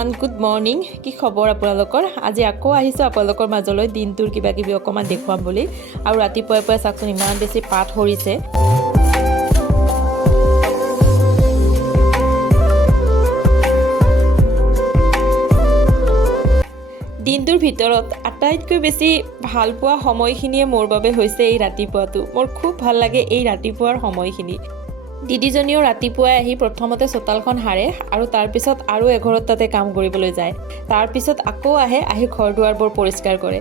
Everyone good morning কি খবৰ আপোনালোকৰ আজি আকৌ আহিছো আপোনালোকৰ মাজলৈ দিনটোৰ কিবা কিবি অকমান দেখুৱাম বুলি আৰু ৰাতিপুৱাই পুৱাই চাকচোন ইমান বেছি পাত হৰিছে দিনটোৰ ভিতৰত আটাইতকৈ বেছি ভাল পোৱা সময়খিনিয়ে মোৰ বাবে হৈছে এই ৰাতিপুৱাটো মোৰ খুব ভাল লাগে এই ৰাতিপুৱাৰ সময়খিনি দিদিজনীও ৰাতিপুৱাই আহি প্ৰথমতে চোতালখন হাৰে আৰু তাৰ পিছত আৰু এঘৰত তাতে কাম কৰিবলৈ যায় তাৰ পিছত আকৌ আহি ঘৰ দুৱাৰবোৰ পৰিষ্কাৰ কৰে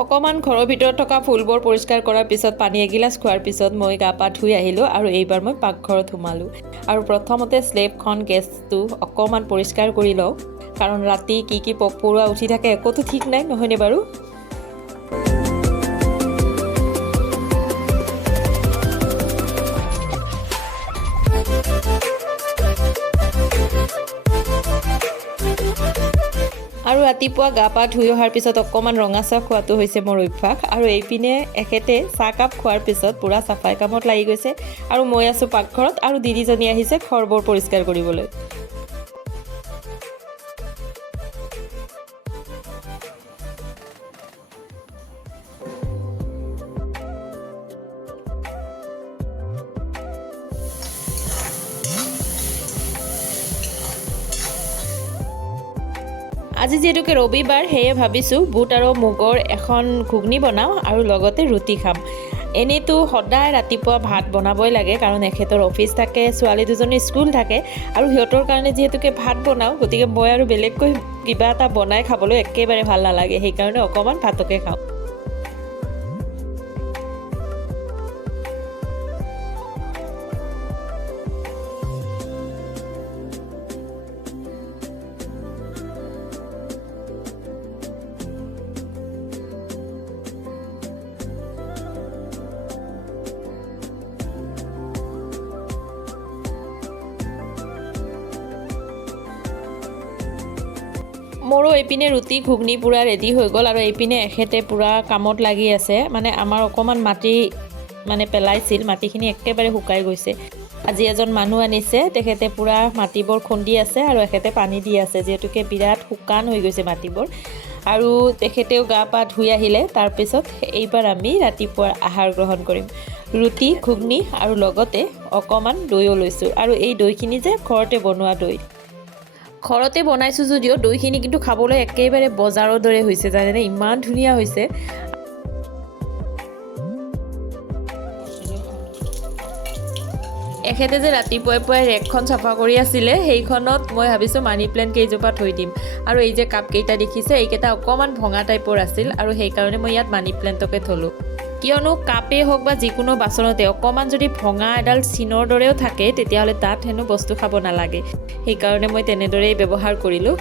অকমান ঘৰৰ ভিতৰত থকা ফুলবোৰ পৰিষ্কাৰ কৰাৰ পিছত পানী এগিলাস খোৱাৰ পিছত মই গা পা ধুই আহিলো আৰু এইবাৰ মই পাকঘৰত সোমালো আৰু প্ৰথমতে স্লেবখন গেছটো অকমান পৰিষ্কাৰ কৰি লওঁ কাৰণ ৰাতি কি পোক পৰুৱা উঠি থাকে একোতো ঠিক নাই নহয়নে বাৰু আৰু ৰাতিপুৱা গা পা ধুই অহাৰ পিছত অকমান ৰঙা চাহ খোৱাটো হৈছে মোৰ অভ্যাস আৰু এইপিনে এখেতে চাহ কাপ খোৱাৰ পিছত পুৰা চাফাই কামত লাগি গৈছে আৰু মই আছো পাকঘৰত আৰু দিদিজনী আহিছে ঘৰবোৰ পৰিষ্কাৰ কৰিবলৈ আজি যেহেতুকে ৰবিবাৰ হেয়ে ভাবিছো বুট আৰু মুগৰ এখন ঘুগনি বনাও আৰু লগতে ৰুটি খাম এনেতো সদায় ৰাতিপুৱা ভাত বনাবই লাগে কাৰণ এখেতৰ অফিচ থাকে ছোৱালী দুজনী স্কুল থাকে আৰু সিহঁতৰ কাৰণে যেহেতুকে ভাত বনাও গতিকে মই আৰু বেলেগকৈ কিবা এটা বনাই খাবলৈ একেবাৰে ভাল নালাগে সেইকাৰণে অকমান ভাতকে খাওঁ মোৰো এইপিনে ৰুটি ঘুগনি পুৰা ৰেডি হৈ গ'ল আৰু এইপিনে এখেতে পুৰা কামত লাগি আছে মানে আমাৰ অকমান মাটি মানে পেলাইছিল মাটিখিনি একেবাৰে শুকাই গৈছে আজি এজন মানুহ আনিছে তেখেতে পুৰা মাটিবোৰ খুন্দি আছে আৰু এখেতে পানী দি আছে যেহেতুকে বিৰাট শুকান হৈ গৈছে মাটিবোৰ আৰু তেখেতেও গা পা ধুই আহিলে তাৰ পিছত এইবাৰ আমি ৰাতিপুৱাৰ আহাৰ গ্ৰহণ কৰিম ৰুটি ঘুগনি আৰু লগতে অকমান দৈও লৈছো আৰু এই দৈখিনি যে ঘৰতে বনোৱা দৈ ঘৰতে বনাইছো যদিও দৈখিনি কিন্তু খাবলৈ একেবাৰে বজাৰৰ দৰে হৈছে জানেনে ইমান ধুনীয়া হৈছে এখেতে যে ৰাতিপুৱাই পুৱাই ৰেকখন চাফা কৰি আছিলে সেইখনত মই ভাবিছো মানি প্লেণ্ট কেইজোপা থৈ দিম আৰু এই যে কাপ কেইটা দেখিছে এইকেইটা অকমান ভঙা টাইপৰ আছিল আৰু সেইকাৰণে মই ইয়াত মানি প্লেণ্টকে থলো কিয়নো কাপে হওক বা যিকোনো বাচনতে অকমান যদি ভঙা এডাল চিনৰ দৰেও থাকে তেতিয়াহ'লে তাত হেনো বস্তু খাব নালাগে সেইকাৰণে মই তেনেদৰেই ব্যৱহাৰ কৰিলো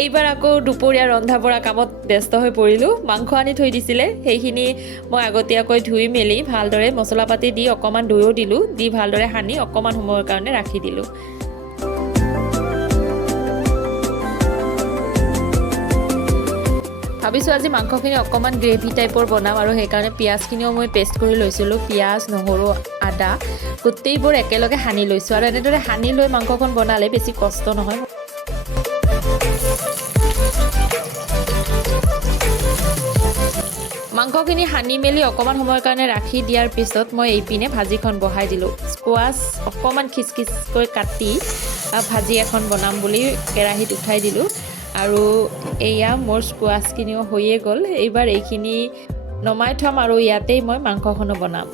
এইবাৰ আকৌ দুপৰীয়া ৰন্ধা বঢ়া কামত ব্যস্ত হৈ পৰিলো মাংস আনি থৈ দিছিলে সেইখিনি মই আগতীয়াকৈ ধুই মেলি ভালদৰে মছলা পাতি দি অকমান দৈও দিলো দি ভালদৰে সানি অকমান সময়ৰ কাৰণে ৰাখি দিলো ভাবিছো আজি মাংসখিনি অকমান গ্ৰেভি টাইপৰ বনাম আৰু সেইকাৰণে পিঁয়াজখিনিও মই পেষ্ট কৰি লৈছিলোঁ পিঁয়াজ নহৰু আদা গোটেইবোৰ একেলগে সানি লৈছোঁ আৰু এনেদৰে সানি লৈ মাংসখন বনালে বেছি কষ্ট নহয় মাংসখিনি সানি মেলি অকমান সময়ৰ কাৰণে ৰাখি দিয়াৰ পিছত মই এইপিনে ভাজিখন বহাই দিলোঁ স্কোৱাছ অকমান খিচখিচকৈ কাটি ভাজি এখন বনাম বুলি কেৰাহীত উঠাই দিলোঁ আৰু এয়া মোৰ স্কোৱাছখিনিও হৈয়ে গ'ল এইবাৰ এইখিনি নমাই থম আৰু ইয়াতেই মই মাংসখনো বনাম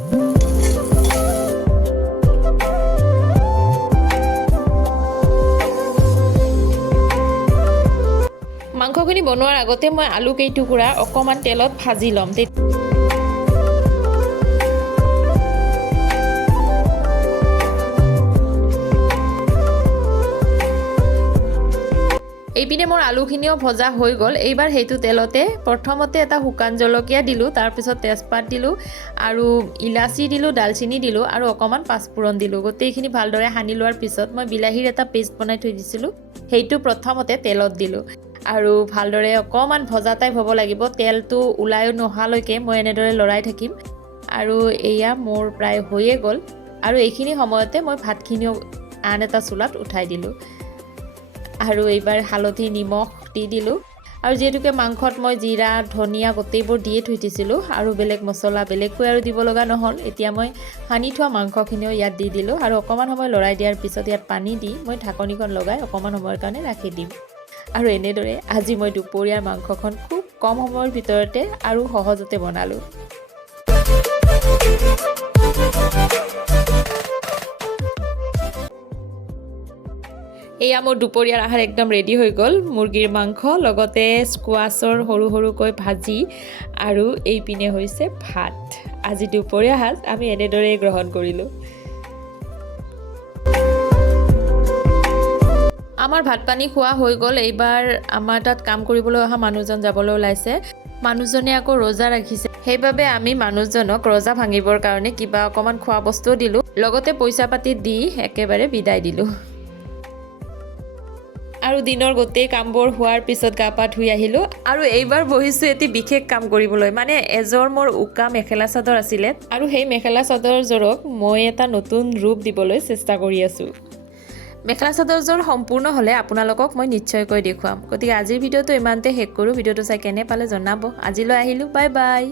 মাংসখিনি বনোৱাৰ আগতে মই আলু কেইটুকুৰা অকমান তেলত ভাজি ল'ম এইপিনে মোৰ আলুখিনিও ভজা হৈ গ'ল এইবাৰ সেইটো তেলতে প্ৰথমতে এটা শুকান জলকীয়া দিলোঁ তাৰপিছত তেজপাত দিলোঁ আৰু ইলাচি দিলোঁ দালচিনি দিলোঁ আৰু অকমান পাঁচফোৰণ দিলোঁ গোটেইখিনি ভালদৰে সানি লোৱাৰ পিছত মই বিলাহীৰ এটা পেষ্ট বনাই থৈ দিছিলোঁ সেইটো প্ৰথমতে তেলত দিলোঁ আৰু ভালদৰে অকণমান ভজা টাইপ হ'ব লাগিব, তেলটো ওলায়ো নহালৈকে মই এনেদৰে লৰাই থাকিম। আৰু এয়া মোৰ প্ৰায় হৈয়ে গ'ল। আৰু এইখিনি সময়তে মই ভাতখিনিও আন এটা চুলাত উঠাই দিলোঁ। আৰু এইবাৰ হালধি নিমখ দি দিলোঁ। আৰু যিহেতুকে মাংসত মই জিৰা ধনিয়া গোটেইবোৰ দিয়ে থৈ দিছিলোঁ আৰু বেলেগ মছলা বেলেগকৈ আৰু দিব লগা নহ'ল, এতিয়া মই সানি থোৱা মাংসখিনিও ইয়াত দি দিলোঁ। আৰু অকণমান সময় লৰাই দিয়াৰ পিছত ইয়াত পানী দি মই ঢাকনিখন লগাই অকণমান সময়ৰ কাৰণে ৰাখি দিম। আৰু এনেদৰে আজি মই দুপৰীয়াৰ মাংসখন খুব কম সময়ৰ ভিতৰতে আৰু সহজতে বনালোঁ। এয়া মোৰ দুপৰীয়াৰ আহাৰ একদম ৰেডি হৈ গ'ল। মুৰ্গীৰ মাংস লগতে স্কোৱাছৰ সৰু সৰুকৈ ভাজি আৰু এইপিনে হৈছে ভাত। আজি দুপৰীয়া সাজ আমি এনেদৰেই গ্ৰহণ কৰিলোঁ। আমাৰ ভাত পানী খোৱা হৈ গ'ল। এইবাৰ আমাৰ তাত কাম কৰিবলৈ অহা মানুহজন যাবলৈ ওলাইছে। মানুহজনে আকৌ ৰোজা ৰাখিছে, সেইবাবে আমি মানুহজনক ৰোজা ভাঙিবৰ কাৰণে কিবা অকণমান খোৱা বস্তুও দিলোঁ, লগতে পইচা পাতি দি একেবাৰে বিদায় দিলোঁ। আৰু দিনৰ গোটেই কামবোৰ হোৱাৰ পিছত গা পা ধুই আহিলোঁ। আৰু এইবাৰ বহিছোঁ এটি বিশেষ কাম কৰিবলৈ, মানে এযোৰ মোৰ উকা মেখেলা চাদৰ আছিলে আৰু সেই মেখেলা চাদৰযোৰক মই এটা নতুন ৰূপ দিবলৈ চেষ্টা কৰি আছোঁ। মেখেলা চাদৰযোৰ সম্পূৰ্ণ হ'লে আপোনালোকক মই নিশ্চয়কৈ দেখুৱাম। গতিকে আজিৰ ভিডিঅ'টো ইমানতে শেষ কৰোঁ। ভিডিঅ'টো চাই কেনে পালে জনাব। আজিলৈ আহিলোঁ, বাই বাই।